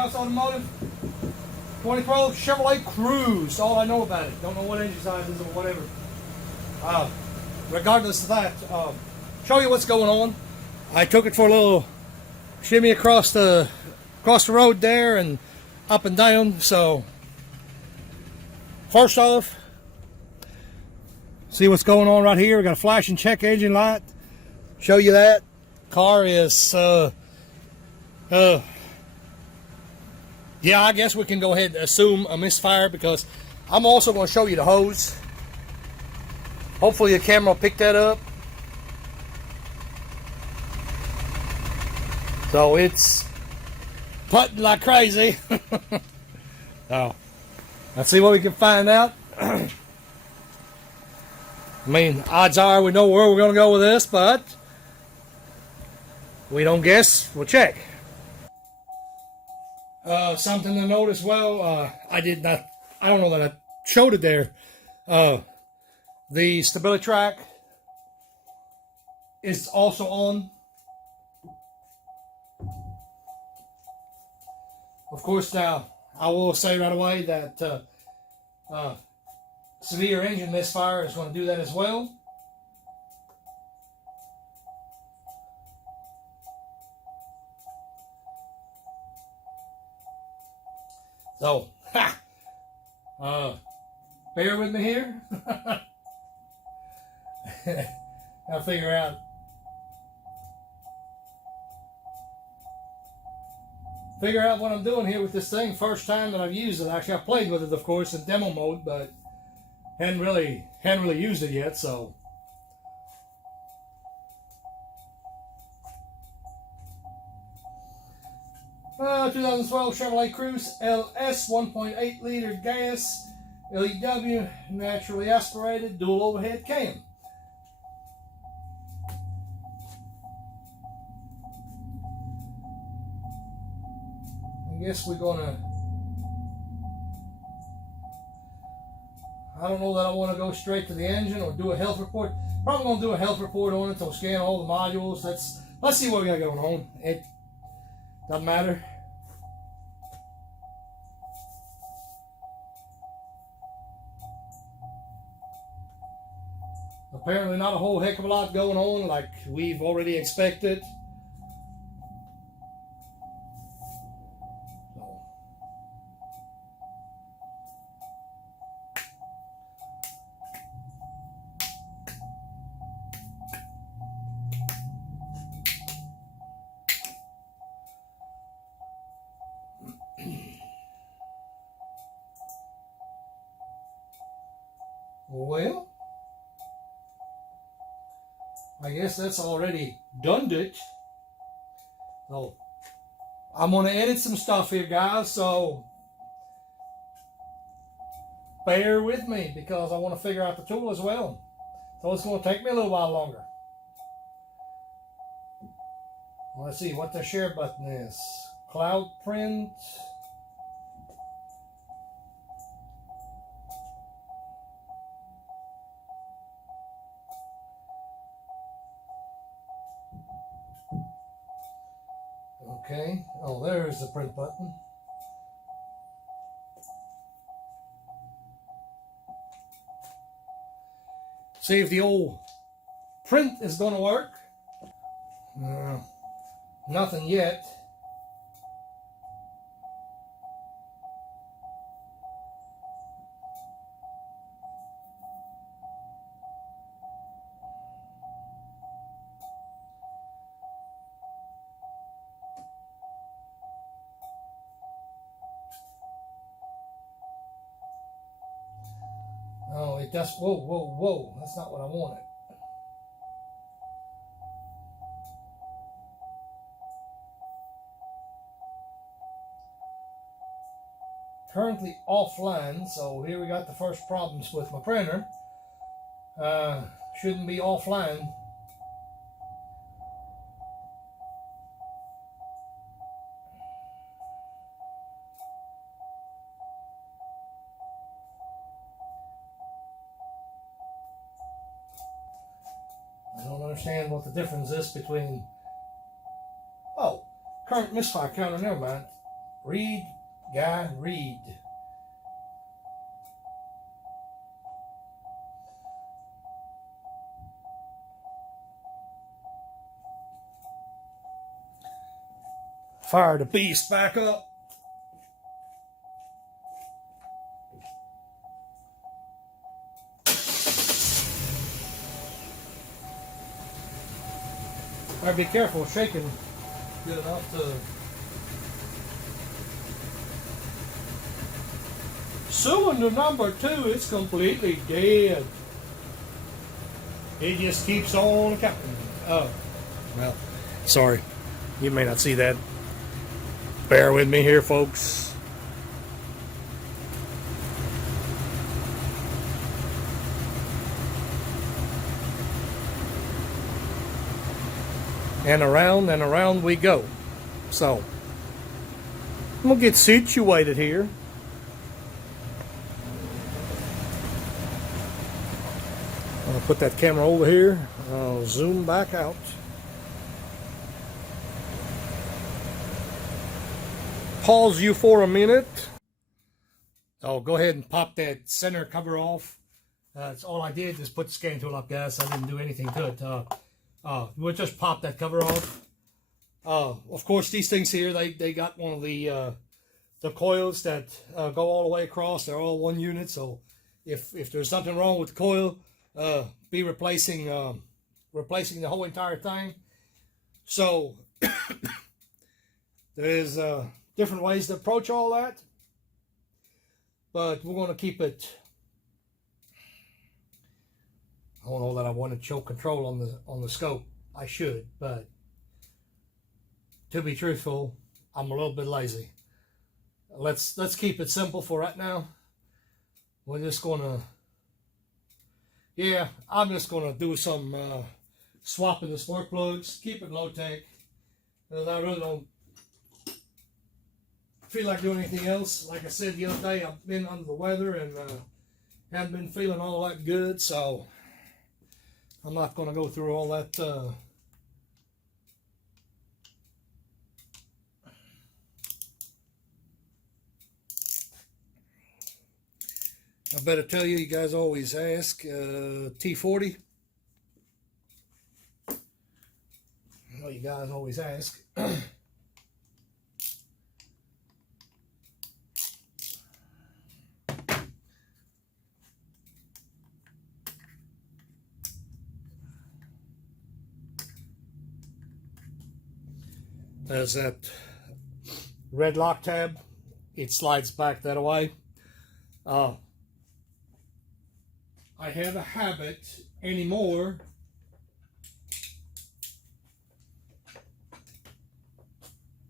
Ralf's Automotive. 2012 Chevrolet Cruze. All I know about it. Don't know what engine size is or whatever. Regardless of that, show you what's going on. I took it for a little shimmy across the road there and up and down. So first off, see what's going on right here. We got a flashing check engine light. Show you that. Car is yeah, I guess we can go ahead and assume a misfire because I'm also going to show you the hose. Hopefully the camera will pick that up. So it's putting like crazy. So let's see what we can find out. I mean, odds are we know where we're going to go with this, but we don't guess. We'll check. Something to note as well, I don't know that I showed it there. The stability track is also on. Of course, now I will say right away that severe engine misfire is going to do that as well. So, bear with me here. I'll figure out. What I'm doing here with this thing. First time that I've used it. Actually, I played with it, of course, in demo mode, but hadn't really used it yet. So, 2012 Chevrolet Cruze LS 1.8 liter gas LEW naturally aspirated dual overhead cam. I guess we're gonna. I don't know that I want to go straight to the engine or do a health report. Probably gonna do a health report on it to scan all the modules. Let's see what we got going on. It doesn't matter. Apparently not a whole heck of a lot going on like we've already expected. Well, I guess that's already done it. So I'm going to edit some stuff here, guys, so bear with me because I want to figure out the tool as well. So it's going to take me a little while longer. Let's see what the share button is. Cloud print. Okay, oh, there's the print button. See if the old print is going to work. Nothing yet. Oh, it does. Whoa, whoa, whoa. That's not what I wanted. Currently offline, so here we got the first problems with my printer. Shouldn't be offline. I don't understand what the difference is between... Oh, current misfire counter, never mind. Read, guy, read. Fire the beast back up. I'd be careful shaking good enough to. Cylinder number 2 is completely dead. It just keeps on counting. Oh, well, sorry. You may not see that. Bear with me here, folks. And around we go. So, I'm going to get situated here. I'm going to put that camera over here. I'll zoom back out. Pause you for a minute. I'll go ahead and pop that center cover off. That's all I did, is put the scan tool up, guys. I didn't do anything to it. We'll just pop that cover off. Of course, these things here, they got one of the coils that go all the way across. They're all one unit, so if there's something wrong with the coil, be replacing the whole entire thing. So there's different ways to approach all that, but we're going to keep it. I don't know that I want to choke control on the scope. I should, but to be truthful, I'm a little bit lazy. Let's keep it simple for right now. We're just gonna, I'm just gonna do some swapping the spark plugs. Keep it low tech, because I really don't feel like doing anything else. Like I said the other day, I've been under the weather and haven't been feeling all that good, so I'm not going to go through all that. I better tell you, you guys always ask, T40. I know you guys always ask. There's that red lock tab. It slides back that way. I have a habit anymore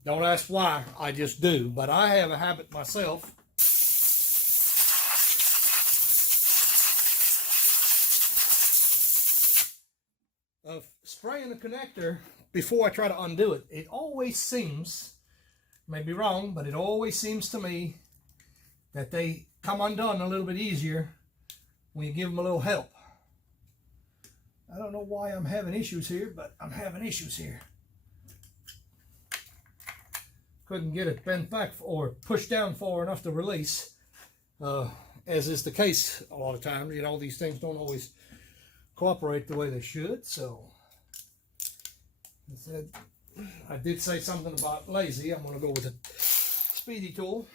don't ask why, I just do, but I have a habit myself of spraying the connector before I try to undo it. It always seems, may be wrong, but it always seems to me that they come undone a little bit easier when you give them a little help. I don't know why I'm having issues here, but I'm having issues here. Couldn't get it bent back or pushed down far enough to release, as is the case a lot of times. You know, these things don't always cooperate the way they should. So I did say something about lazy. I'm going to go with a speedy tool.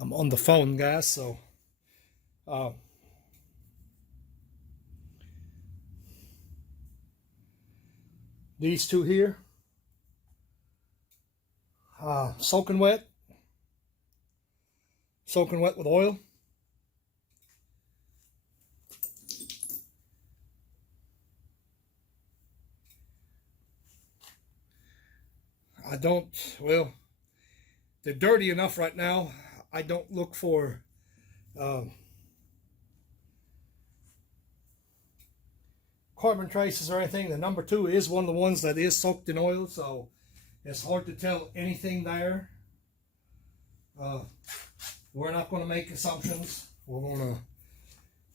I'm on the phone, guys, so these two here, soaking wet. soaking wet with oil. I don't, well, they're dirty enough right now. I don't look for carbon traces or anything. The number 2 is one of the ones that is soaked in oil, so it's hard to tell anything there. We're not going to make assumptions. We're going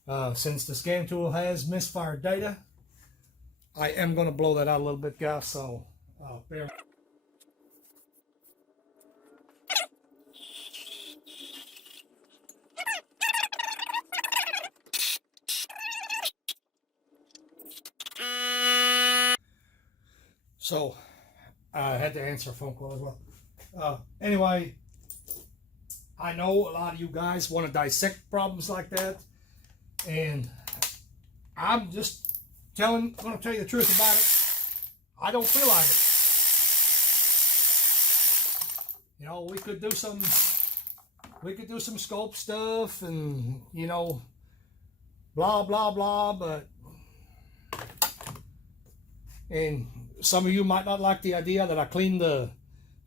to, since the scan tool has misfired data, I am going to blow that out a little bit, guys, so bear. So I had to answer a phone call as well. Anyway, I know a lot of you guys want to dissect problems like that, and I'm just going to tell you the truth about it. I don't feel like it. You know, we could do some scope stuff and, you know, blah blah blah, but and some of you might not like the idea that I cleaned the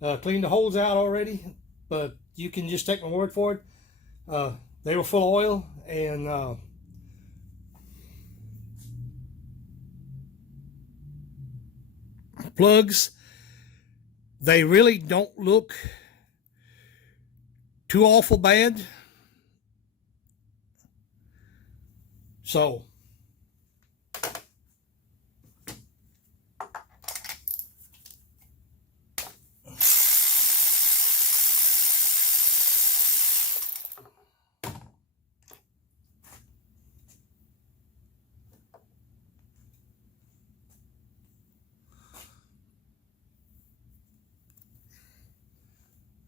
holes out already, but you can just take my word for it. They were full of oil, and plugs, they really don't look too awful bad. So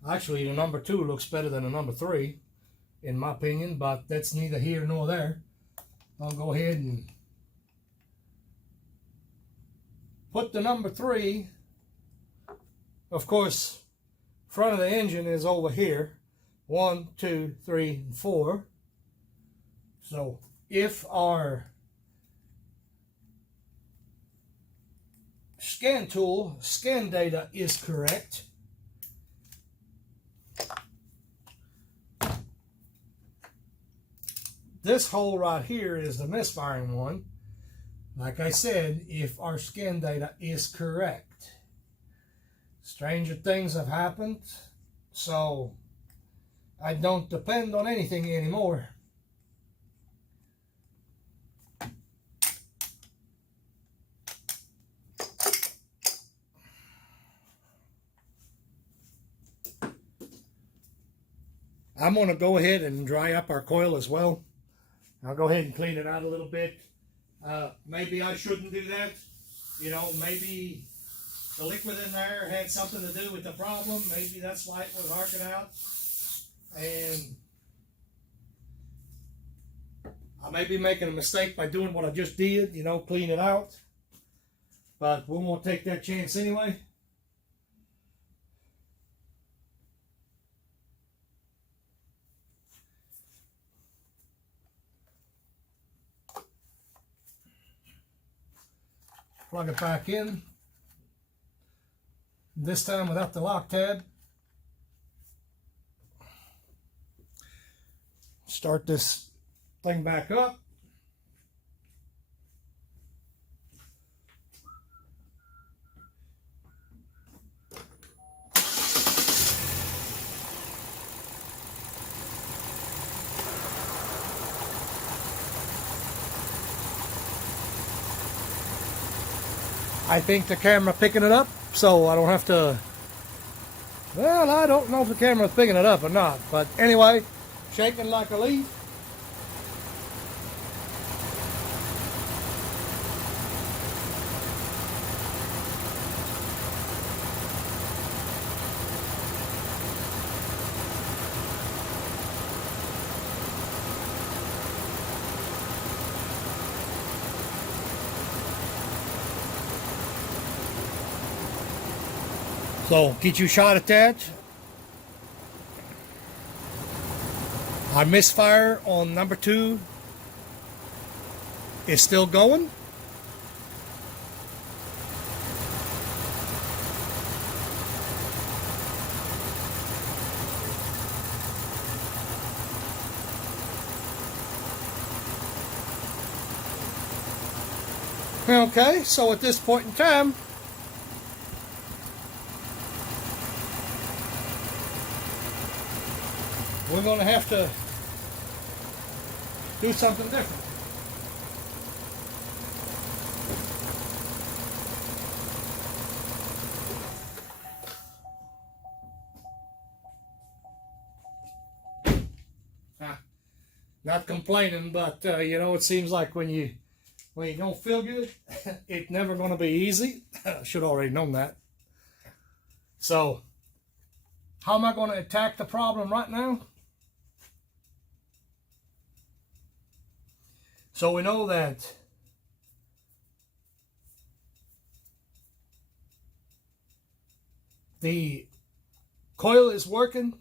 actually, the number 2 looks better than the number 3, in my opinion, but that's neither here nor there. I'll go ahead and put the number 3. Of course, front of the engine is over here. 1, 2, 3, and 4. So if our scan tool scan data is correct, this hole right here is the misfiring one. Like I said, if our scan data is correct. Stranger things have happened, so I don't depend on anything anymore. I'm going to go ahead and dry up our coil as well. I'll go ahead and clean it out a little bit. Maybe I shouldn't do that. You know, maybe the liquid in there had something to do with the problem. Maybe that's why it was arcing out. And I may be making a mistake by doing what I just did, you know, clean it out. But we won't take that chance anyway. Plug it back in. This time without the lock tab. Start this thing back up. I think the camera picking it up, so I don't have to, well, I don't know if the camera's picking it up or not, but anyway, shaking like a leaf. So, get you shot at that. Our misfire on number 2 is still going. Okay, so at this point in time, we're going to have to do something different. Not complaining, but you know, it seems like when you don't feel good, it's never going to be easy. I should have already known that. So, how am I going to attack the problem right now? So we know that the coil is working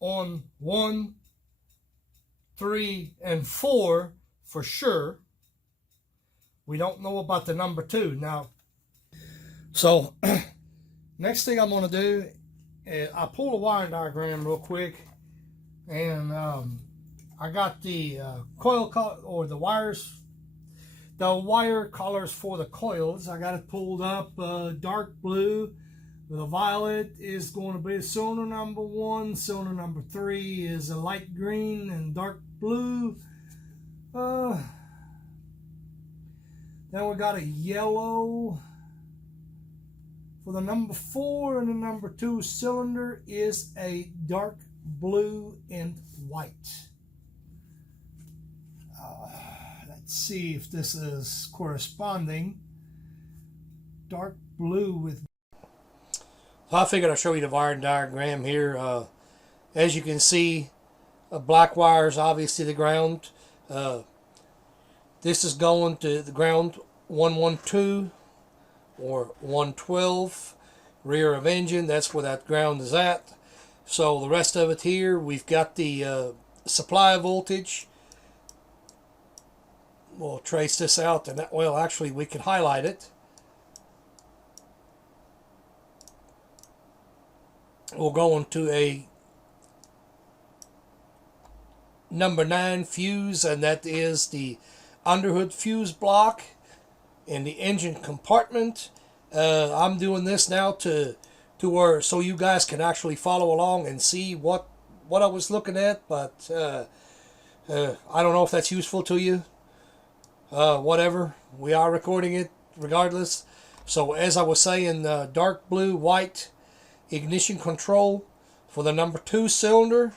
on 1, 3, and 4 for sure. We don't know about the number 2 now. So next thing I'm going to do is I'll pull a wiring diagram real quick, and I got the coil or the wire colors for the coils. I got it pulled up. Dark blue, the violet is going to be cylinder number 1. Cylinder number 3 is a light green and dark blue. Then we got a yellow for the number 4, and the number 2 cylinder is a dark blue and white. Let's see if this is corresponding. Dark blue with... I figured I'd show you the wiring diagram here. As you can see, black wire is obviously the ground. This is going to the ground 112 or 112, rear of engine. That's where that ground is at. So the rest of it here, we've got the supply voltage. We'll trace this out, and that, well, actually we can highlight it. We'll go into a number 9 fuse, and that is the underhood fuse block in the engine compartment. I'm doing this now to where so you guys can actually follow along and see what I was looking at, but I don't know if that's useful to you. Whatever, we are recording it regardless. So as I was saying, dark blue, white ignition control for the number 2 cylinder.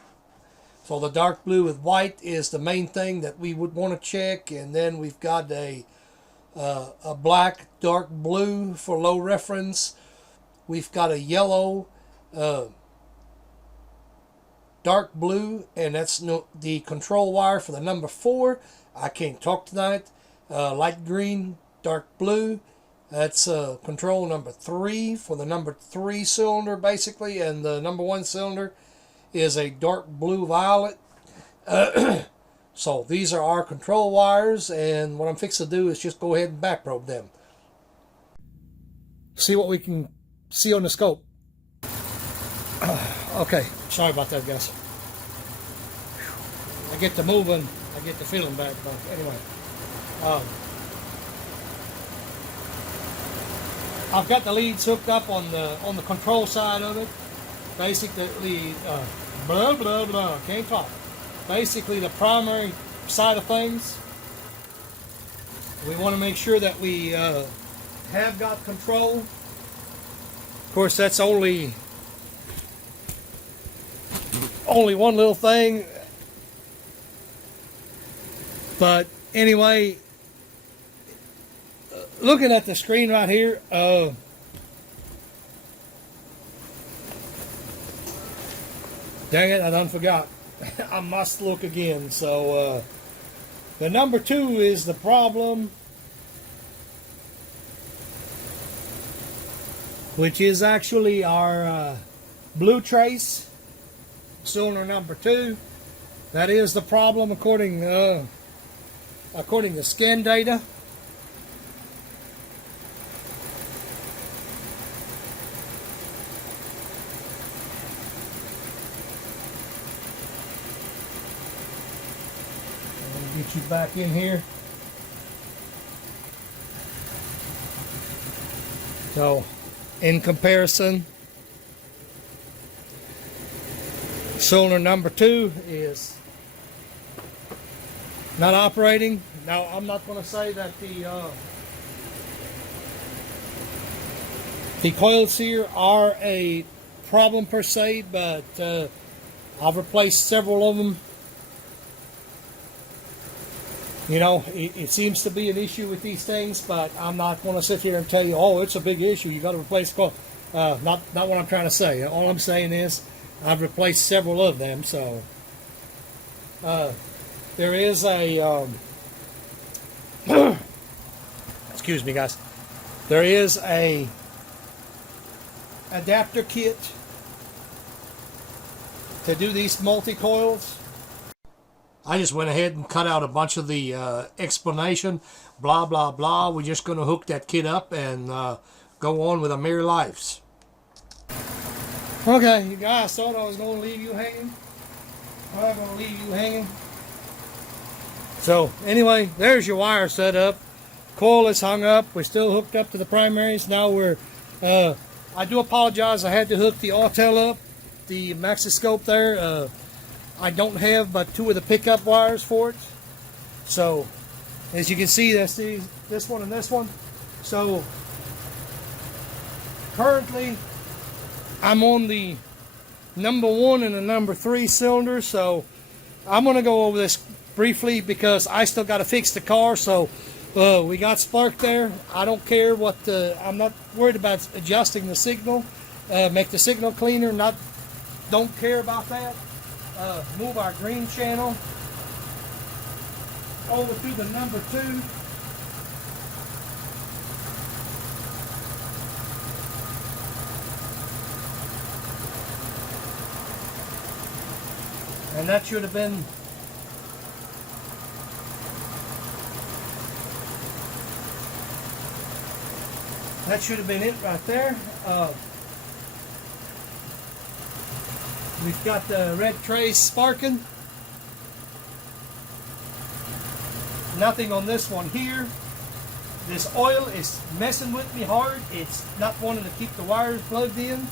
So the dark blue with white is the main thing that we would want to check, and then we've got a black dark blue for low reference. We've got a yellow dark blue, and that's the control wire for the number 4. I can't talk tonight. Light green, dark blue. That's control number 3 for the number 3 cylinder, basically, and the number 1 cylinder is a dark blue violet. So these are our control wires, and what I'm fixing to do is just go ahead and back probe them. See what we can see on the scope. Okay, sorry about that, guys. I get to moving, I get the feeling back, but anyway. I've got the leads hooked up on the control side of it. Basically, blah blah blah. Can't talk. Basically, the primary side of things. We want to make sure that we have got control. Of course, that's only one little thing. But anyway, looking at the screen right here, dang it, I done forgot. I must look again. So the number 2 is the problem, which is actually our blue trace, cylinder number 2. That is the problem according to scan data. Get you back in here. So, in comparison, cylinder number 2 is not operating. Now, I'm not going to say that the coils here are a problem per se, but I've replaced several of them. You know, it seems to be an issue with these things, but I'm not going to sit here and tell you, oh, it's a big issue, you got to replace coil. Not what I'm trying to say. All I'm saying is I've replaced several of them. So there is a excuse me, guys. There is a adapter kit to do these multi-coils. I just went ahead and cut out a bunch of the explanation, blah, blah, blah. We're just going to hook that kit up and go on with our merry lives. Okay, you guys thought I was going to leave you hanging. I'm not going to leave you hanging. So, anyway, there's your wire set up. Coil is hung up. We're still hooked up to the primaries. Now we're, I do apologize. I had to hook the Autel up, the maxiscope there. I don't have but 2 of the pickup wires for it. So, as you can see, that's this one and this one. So, currently, I'm on the number 1 and the number 3 cylinder. So, I'm going to go over this briefly because I still got to fix the car. So, we got spark there. I don't care what I'm not worried about adjusting the signal. Make the signal cleaner. Don't care about that. Move our green channel over to the number 2. And that should have been it right there. We've got the red trace sparking. Nothing on this one here. This oil is messing with me hard. It's not wanting to keep the wires plugged in.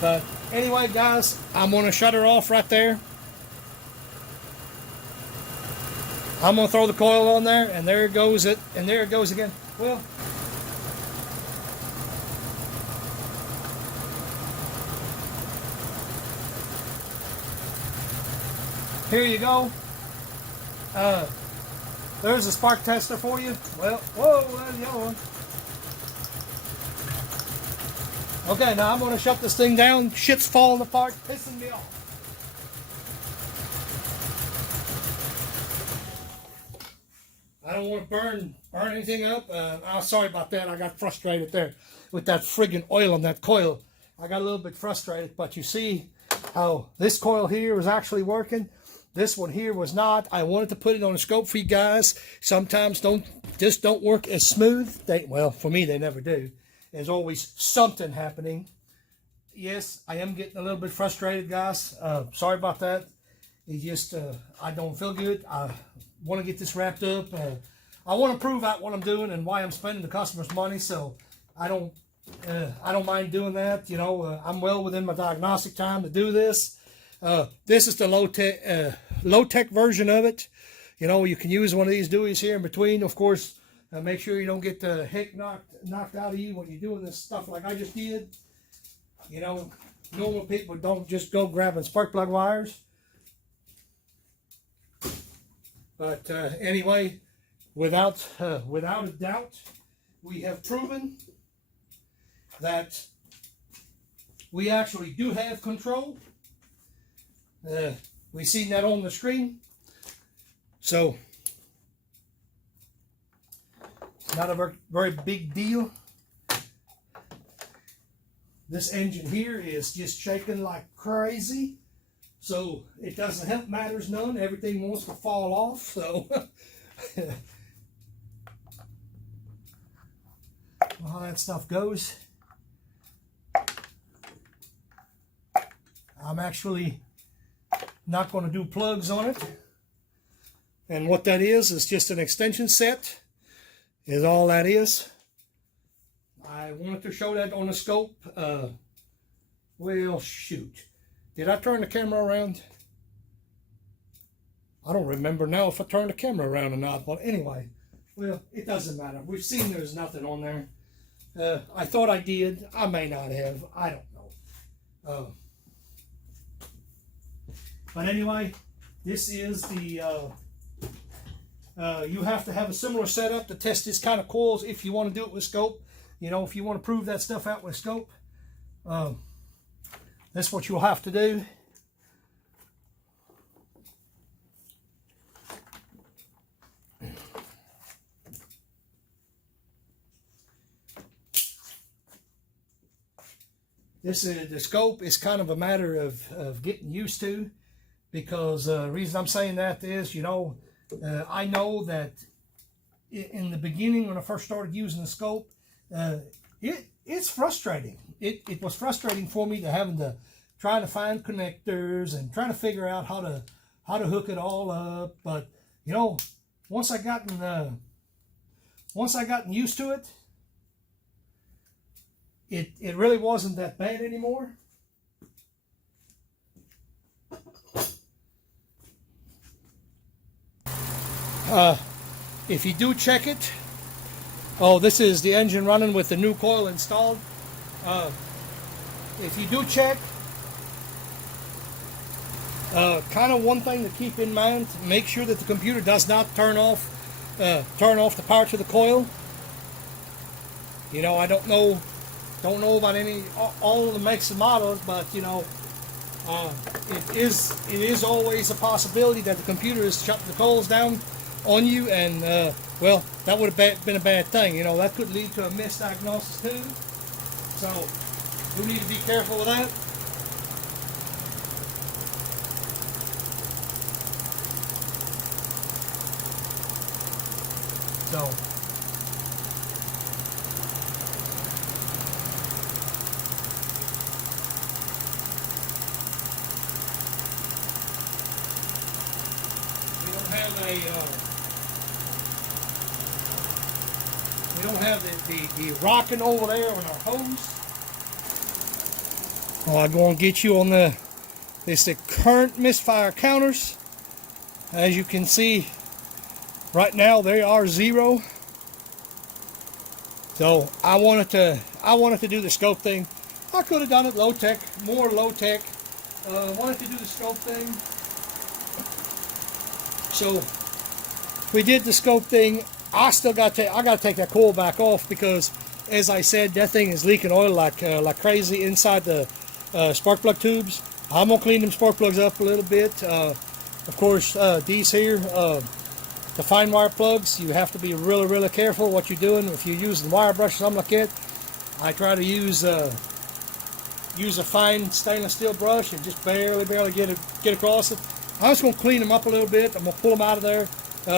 But anyway, guys, I'm going to shut her off right there. I'm going to throw the coil on there, and there it goes. And there it goes again. Well, here you go. There's a spark tester for you. Well, whoa, there's the other one. Okay, now I'm going to shut this thing down. Shit's falling apart, pissing me off. I don't want to burn anything up. I'm sorry about that. I got frustrated there with that friggin' oil on that coil. I got a little bit frustrated, but you see how this coil here is actually working. This one here was not. I wanted to put it on a scope for you guys. Sometimes don't work as smooth. Well, for me, they never do. There's always something happening. Yes, I am getting a little bit frustrated, guys. Sorry about that. It just, I don't feel good. I want to get this wrapped up. I want to prove out what I'm doing and why I'm spending the customer's money. So I don't mind doing that. You know, I'm well within my diagnostic time to do this. This is the low tech version of it. You know, you can use one of these Deweys here in between. Of course, make sure you don't get the heck knocked out of you when you're doing this stuff like I just did. You know, normal people don't just go grabbing spark plug wires. But anyway, without a doubt, we have proven that we actually do have control. We seen that on the screen. So, it's not a very big deal. This engine here is just shaking like crazy. So it doesn't help matters none. Everything wants to fall off. So well, how that stuff goes. I'm actually not going to do plugs on it. And what that is just an extension set, is all that is. I wanted to show that on the scope. Well, shoot. Did I turn the camera around? I don't remember now if I turned the camera around or not. But anyway, well, it doesn't matter. We've seen there's nothing on there. I thought I did. I may not have. I don't know. But anyway, this is the... you have to have a similar setup to test this kind of coils if you want to do it with scope. You know, if you want to prove that stuff out with scope, that's what you'll have to do. This is the scope is kind of a matter of getting used to, because the reason I'm saying that is, you know, I know that in the beginning when I first started using the scope, it's frustrating. It was frustrating for me to having to try to find connectors and trying to figure out how to hook it all up. But you know, once I gotten used to it, it really wasn't that bad anymore. If you do check it, oh, this is the engine running with the new coil installed. If you do check, kind of one thing to keep in mind, make sure that the computer does not turn off the power to the coil. You know, I don't know about all of the makes and models, but you know, it is always a possibility that the computer is shutting the coils down on you, and well, that would have been a bad thing. You know, that could lead to a misdiagnosis too. So you need to be careful with that. So we don't have the rocking over there on our hose. Oh, I'm going to get you on the current misfire counters. As you can see, right now they are 0. So I wanted to do the scope thing. I could have done it low tech, more low tech. Wanted to do the scope thing. So we did the scope thing. I got to take that coil back off because, as I said, that thing is leaking oil like crazy inside the spark plug tubes. I'm gonna clean them spark plugs up a little bit. Of course, these here, the fine wire plugs, you have to be really careful what you're doing. If you're using wire brush or something like that, I try to use a fine stainless steel brush and just barely get across it. I'm just gonna clean them up a little bit. I'm gonna pull them out of there.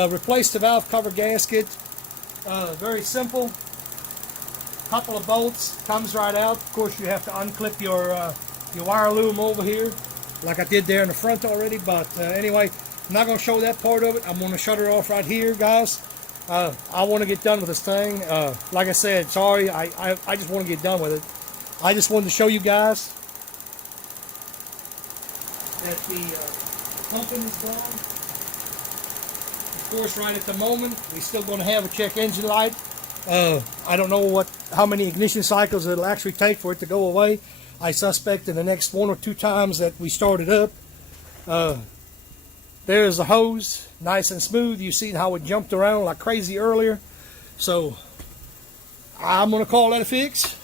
Replace the valve cover gasket. Very simple. Couple of bolts, comes right out. Of course, you have to unclip your wire loom over here, like I did there in the front already. But anyway, I'm not going to show that part of it. I'm going to shut her off right here, guys. I want to get done with this thing. Like I said, sorry, I just want to get done with it. I just wanted to show you guys that the pumping is gone. Of course, right at the moment, we're still going to have a check engine light. I don't know how many ignition cycles it'll actually take for it to go away. I suspect in the next 1 or 2 times that we start it up. There's the hose, nice and smooth. You see how it jumped around like crazy earlier. So I'm going to call that a fix.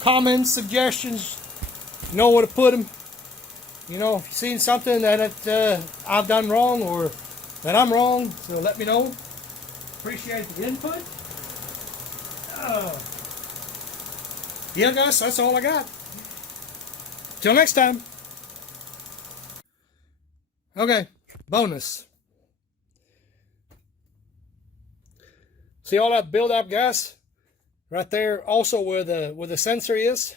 Comments, suggestions, you know where to put them. You know, if you've seen something that I've done wrong or that I'm wrong, so let me know. Appreciate the input. Yeah, guys, that's all I got. Till next time. Okay, bonus. See all that build-up gas right there? Also where the sensor is,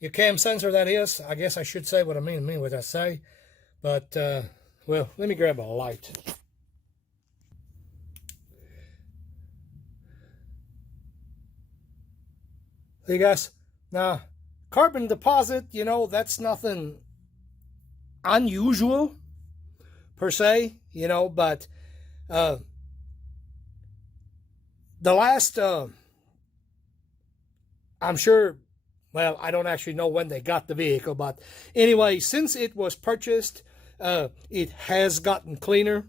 your cam sensor that is. I guess I should say what I mean what I say. But well, let me grab a light. See guys, now carbon deposit, you know, that's nothing unusual per se, you know, but the last I'm sure, well, I don't actually know when they got the vehicle, but anyway, since it was purchased, it has gotten cleaner,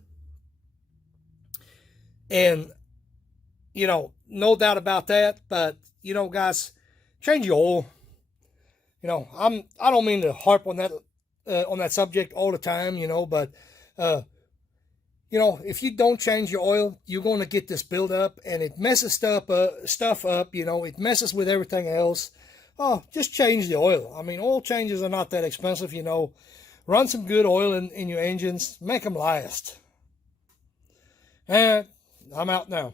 and you know, no doubt about that. But you know, guys, change your oil. You know, I don't mean to harp on that subject all the time, you know, but you know, if you don't change your oil, you're going to get this buildup, and it messes stuff up. You know, it messes with everything else. Oh, just change the oil. I mean, oil changes are not that expensive, you know. Run some good oil in your engines. Make them last. And I'm out now.